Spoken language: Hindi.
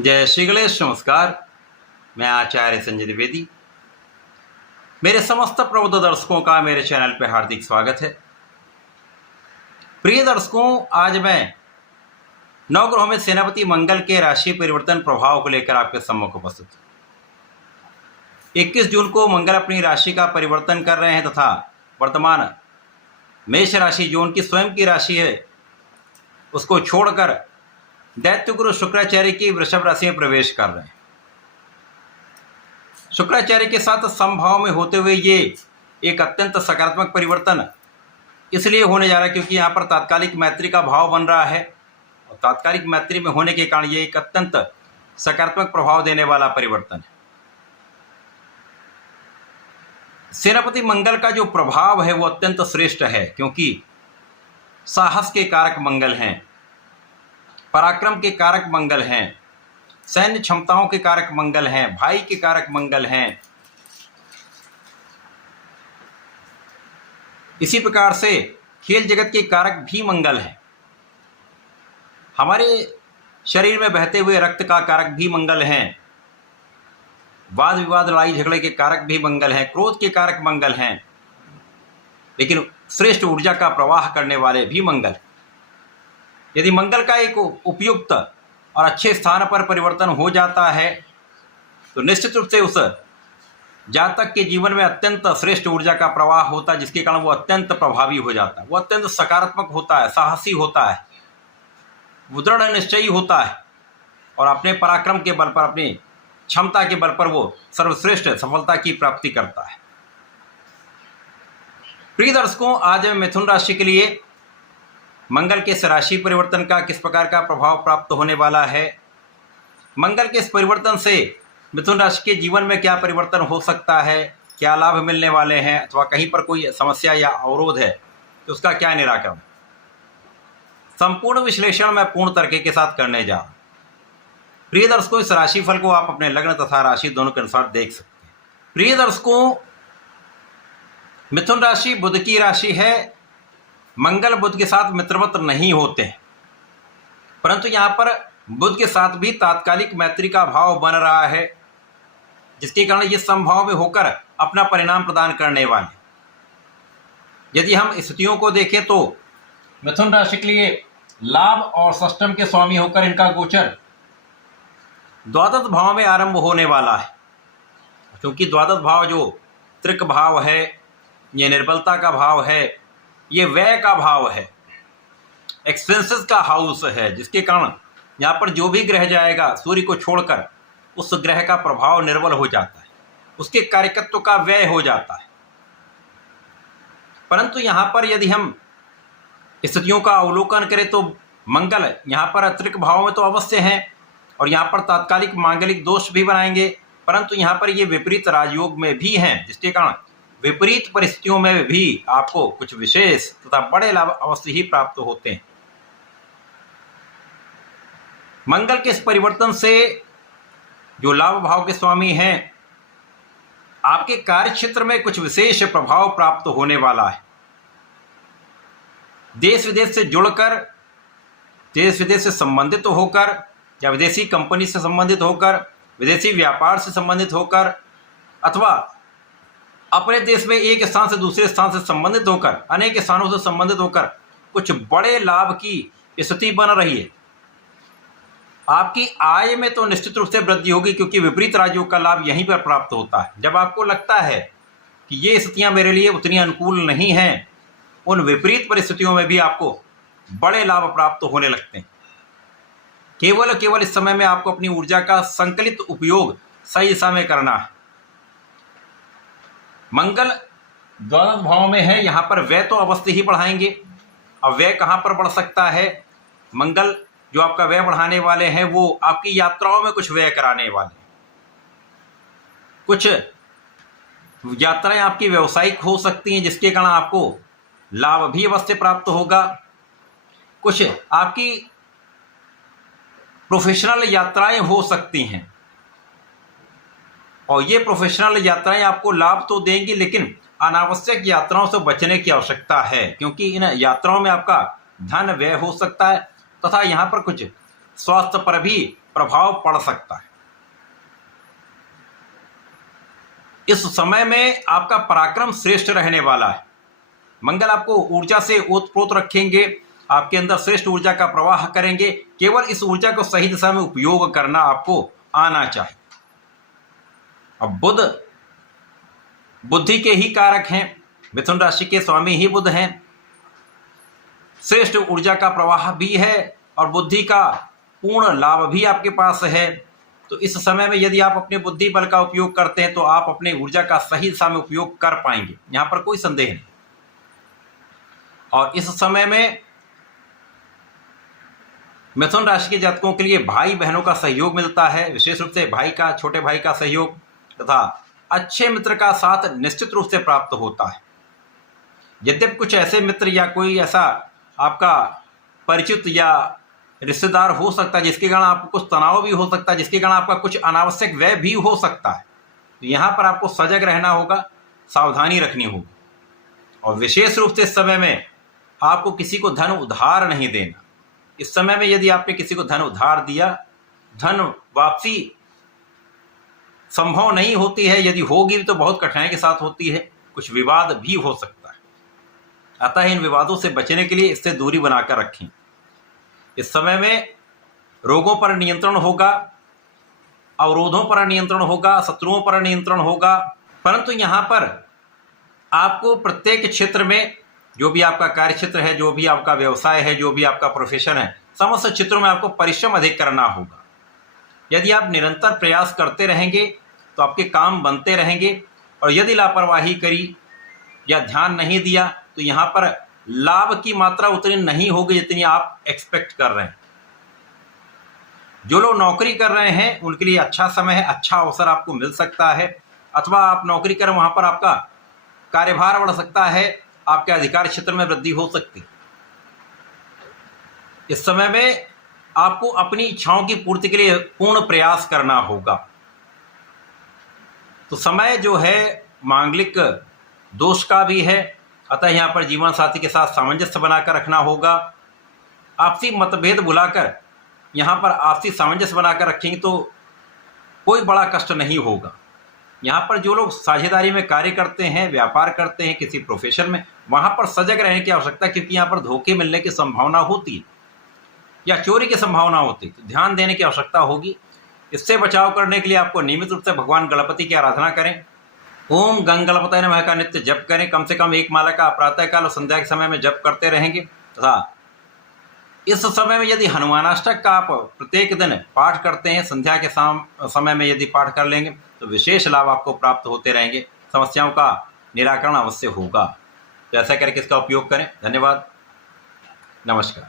जय श्री गणेश। नमस्कार। मैं आचार्य संजय द्विवेदी। मेरे समस्त प्रबुद्ध दर्शकों का मेरे चैनल पर हार्दिक स्वागत है। प्रिय दर्शकों, आज मैं नवग्रहों में सेनापति मंगल के राशि परिवर्तन प्रभाव को लेकर आपके सम्मुख उपस्थित हूँ। 21 जून को मंगल अपनी राशि का परिवर्तन कर रहे हैं तथा वर्तमान मेष राशि जो उनकी स्वयं की राशि है उसको छोड़कर दैत्य गुरु शुक्राचार्य की वृषभ राशि में प्रवेश कर रहे हैं। शुक्राचार्य के साथ समभाव में होते हुए ये एक अत्यंत सकारात्मक परिवर्तन इसलिए होने जा रहा है क्योंकि यहाँ पर तात्कालिक मैत्री का भाव बन रहा है और तात्कालिक मैत्री में होने के कारण ये एक अत्यंत सकारात्मक प्रभाव देने वाला परिवर्तन है। सेनापति मंगल का जो प्रभाव है वो अत्यंत श्रेष्ठ है क्योंकि साहस के कारक मंगल हैं, पराक्रम के कारक मंगल हैं, सैन्य क्षमताओं के कारक मंगल हैं, भाई के कारक मंगल हैं। इसी प्रकार से खेल जगत के कारक भी मंगल हैं। हमारे शरीर में बहते हुए रक्त का कारक भी मंगल हैं। वाद विवाद लड़ाई झगड़े के कारक भी मंगल हैं, क्रोध के कारक मंगल हैं। लेकिन श्रेष्ठ ऊर्जा का प्रवाह करने वाले भी मंगल। यदि मंगल का एक उपयुक्त और अच्छे स्थान पर परिवर्तन हो जाता है तो निश्चित रूप से उस जातक के जीवन में अत्यंत श्रेष्ठ ऊर्जा का प्रवाह होता है, जिसके कारण वो अत्यंत प्रभावी हो जाता है, वो अत्यंत सकारात्मक होता है, साहसी होता है, वो दृढ़ निश्चयी होता है और अपने पराक्रम के बल पर, अपनी क्षमता के बल पर वो सर्वश्रेष्ठ सफलता की प्राप्ति करता है। प्रिय दर्शकों, आज मैं मिथुन राशि के लिए मंगल के इस राशि परिवर्तन का किस प्रकार का प्रभाव प्राप्त होने वाला है, मंगल के इस परिवर्तन से मिथुन राशि के जीवन में क्या परिवर्तन हो सकता है, क्या लाभ मिलने वाले हैं अथवा कहीं पर कोई समस्या या अवरोध है तो उसका क्या निराकरण, संपूर्ण विश्लेषण मैं पूर्ण तरीके के साथ करने जा रहा हूं। प्रिय दर्शकों, इस राशिफल को आप अपने लग्न तथा राशि दोनों के अनुसार देख सकते हैं। प्रिय दर्शकों, मिथुन राशि बुध की राशि है। मंगल बुध के साथ मित्रवत नहीं होते हैं, परंतु यहाँ पर बुध के साथ भी तात्कालिक मैत्री का भाव बन रहा है, जिसके कारण ये समभाव में होकर अपना परिणाम प्रदान करने वाले। यदि हम स्थितियों को देखें तो मिथुन राशि के लिए लाभ और षष्टम के स्वामी होकर इनका गोचर द्वादश भाव में आरंभ होने वाला है, क्योंकि द्वादश भाव जो त्रिक भाव है, ये निर्बलता का भाव है, ये व्यय का भाव है, एक्सपेंसेस का हाउस है, जिसके कारण यहाँ पर जो भी ग्रह जाएगा सूर्य को छोड़कर उस ग्रह का प्रभाव निर्बल हो जाता है, उसके कार्यकत्व का व्यय हो जाता है। परंतु यहाँ पर यदि हम स्थितियों का अवलोकन करें तो मंगल यहाँ पर त्रिक भाव में तो अवश्य हैं और यहाँ पर तात्कालिक मांगलिक दोष भी बनाएंगे, परंतु यहाँ पर ये विपरीत राजयोग में भी हैं, जिसके कारण विपरीत परिस्थितियों में भी आपको कुछ विशेष तथा बड़े लाभ अवश्य ही प्राप्त होते हैं। मंगल के इस परिवर्तन से जो लाभ भाव के स्वामी हैं, आपके कार्य क्षेत्र में कुछ विशेष प्रभाव प्राप्त होने वाला है। देश विदेश से जुड़कर, देश विदेश से संबंधित होकर या विदेशी कंपनी से संबंधित होकर, विदेशी व्यापार से संबंधित होकर अथवा अपने देश में एक स्थान से दूसरे स्थान से संबंधित होकर, अनेक स्थानों से संबंधित होकर कुछ बड़े लाभ की स्थिति बन रही है। आपकी आय में तो निश्चित रूप से वृद्धि होगी क्योंकि विपरीत राजयोग का लाभ यहीं पर प्राप्त होता है। जब आपको लगता है कि ये स्थितियां मेरे लिए उतनी अनुकूल नहीं हैं, उन विपरीत परिस्थितियों में भी आपको बड़े लाभ प्राप्त होने लगते हैं। केवल इस समय में आपको अपनी ऊर्जा का संकलित उपयोग सही दिशा में करना है। मंगल द्वादश भाव में है, यहाँ पर व्यय तो अवश्य ही बढ़ाएंगे। अब व्यय कहाँ पर बढ़ सकता है? मंगल जो आपका व्यय बढ़ाने वाले हैं वो आपकी यात्राओं में कुछ व्यय कराने वाले हैं। कुछ यात्राएं आपकी व्यावसायिक हो सकती हैं, जिसके कारण आपको लाभ भी अवश्य प्राप्त होगा। कुछ आपकी प्रोफेशनल यात्राएं हो सकती हैं और ये प्रोफेशनल यात्राएं आपको लाभ तो देंगी, लेकिन अनावश्यक यात्राओं से बचने की आवश्यकता है क्योंकि इन यात्राओं में आपका धन व्यय हो सकता है तथा यहाँ पर कुछ स्वास्थ्य पर भी प्रभाव पड़ सकता है। इस समय में आपका पराक्रम श्रेष्ठ रहने वाला है। मंगल आपको ऊर्जा से ओतप्रोत रखेंगे, आपके अंदर श्रेष्ठ ऊर्जा का प्रवाह करेंगे। केवल इस ऊर्जा को सही दिशा में उपयोग करना आपको आना चाहिए। अब बुध बुद्धि के ही कारक हैं, मिथुन राशि के स्वामी ही बुध हैं। श्रेष्ठ ऊर्जा का प्रवाह भी है और बुद्धि का पूर्ण लाभ भी आपके पास है। तो इस समय में यदि आप अपने बुद्धि बल का उपयोग करते हैं तो आप अपने ऊर्जा का सही दिशा में उपयोग कर पाएंगे, यहां पर कोई संदेह नहीं। और इस समय में मिथुन राशि के जातकों के लिए भाई बहनों का सहयोग मिलता है, विशेष रूप से भाई का, छोटे भाई का सहयोग तथा अच्छे मित्र का साथ निश्चित रूप से प्राप्त होता है। यद्यपि कुछ ऐसे मित्र या कोई ऐसा आपका परिचित या रिश्तेदार हो सकता है जिसके कारण आपको कुछ तनाव भी हो सकता है, जिसके कारण आपका कुछ अनावश्यक व्यय भी हो सकता है। तो यहाँ पर आपको सजग रहना होगा, सावधानी रखनी होगी। और विशेष रूप से इस समय में आपको किसी को धन उधार नहीं देना। इस समय में यदि आपने किसी को धन उधार दिया, धन वापसी संभव नहीं होती है, यदि होगी तो बहुत कठिनाई के साथ होती है, कुछ विवाद भी हो सकता है। अतः इन विवादों से बचने के लिए इससे दूरी बनाकर रखें। इस समय में रोगों पर नियंत्रण होगा, अवरोधों पर नियंत्रण होगा, शत्रुओं पर नियंत्रण होगा। परंतु यहाँ पर आपको प्रत्येक क्षेत्र में, जो भी आपका कार्य क्षेत्र है, जो भी आपका व्यवसाय है, जो भी आपका प्रोफेशन है, समस्त क्षेत्रों में आपको परिश्रम अधिक करना होगा। यदि आप निरंतर प्रयास करते रहेंगे तो आपके काम बनते रहेंगे। और यदि लापरवाही करी या ध्यान नहीं दिया तो यहाँ पर लाभ की मात्रा उतनी नहीं होगी जितनी आप एक्सपेक्ट कर रहे हैं। जो लोग नौकरी कर रहे हैं उनके लिए अच्छा समय है, अच्छा अवसर आपको मिल सकता है। अथवा आप नौकरी करें, वहां पर आपका कार्यभार बढ़ सकता है, आपके अधिकार क्षेत्र में वृद्धि हो सकती है। इस समय में आपको अपनी इच्छाओं की पूर्ति के लिए पूर्ण प्रयास करना होगा। तो समय जो है मांगलिक दोष का भी है, अतः यहाँ पर जीवन साथी के साथ सामंजस्य बनाकर रखना होगा। आपसी मतभेद बुलाकर यहाँ पर आपसी सामंजस्य बनाकर रखेंगे तो कोई बड़ा कष्ट नहीं होगा। यहाँ पर जो लोग साझेदारी में कार्य करते हैं, व्यापार करते हैं किसी प्रोफेशन में, वहाँ पर सजग रहने की आवश्यकता है, क्योंकि यहाँ पर धोखे मिलने की संभावना होती है या चोरी की संभावना होती है। तो ध्यान देने की आवश्यकता होगी। इससे बचाव करने के लिए आपको नियमित रूप से भगवान गणपति की आराधना करें। ओम गंगणपतये नमः का नित्य जप करें। कम से कम एक माला का प्रातःकाल और संध्या के समय में जप करते रहेंगे। तथा इस समय में यदि हनुमानाष्टक का आप प्रत्येक दिन पाठ करते हैं, संध्या के समय में यदि पाठ कर लेंगे तो विशेष लाभ आपको प्राप्त होते रहेंगे। समस्याओं का निराकरण अवश्य होगा। तो ऐसा करके इसका उपयोग करें। धन्यवाद, नमस्कार।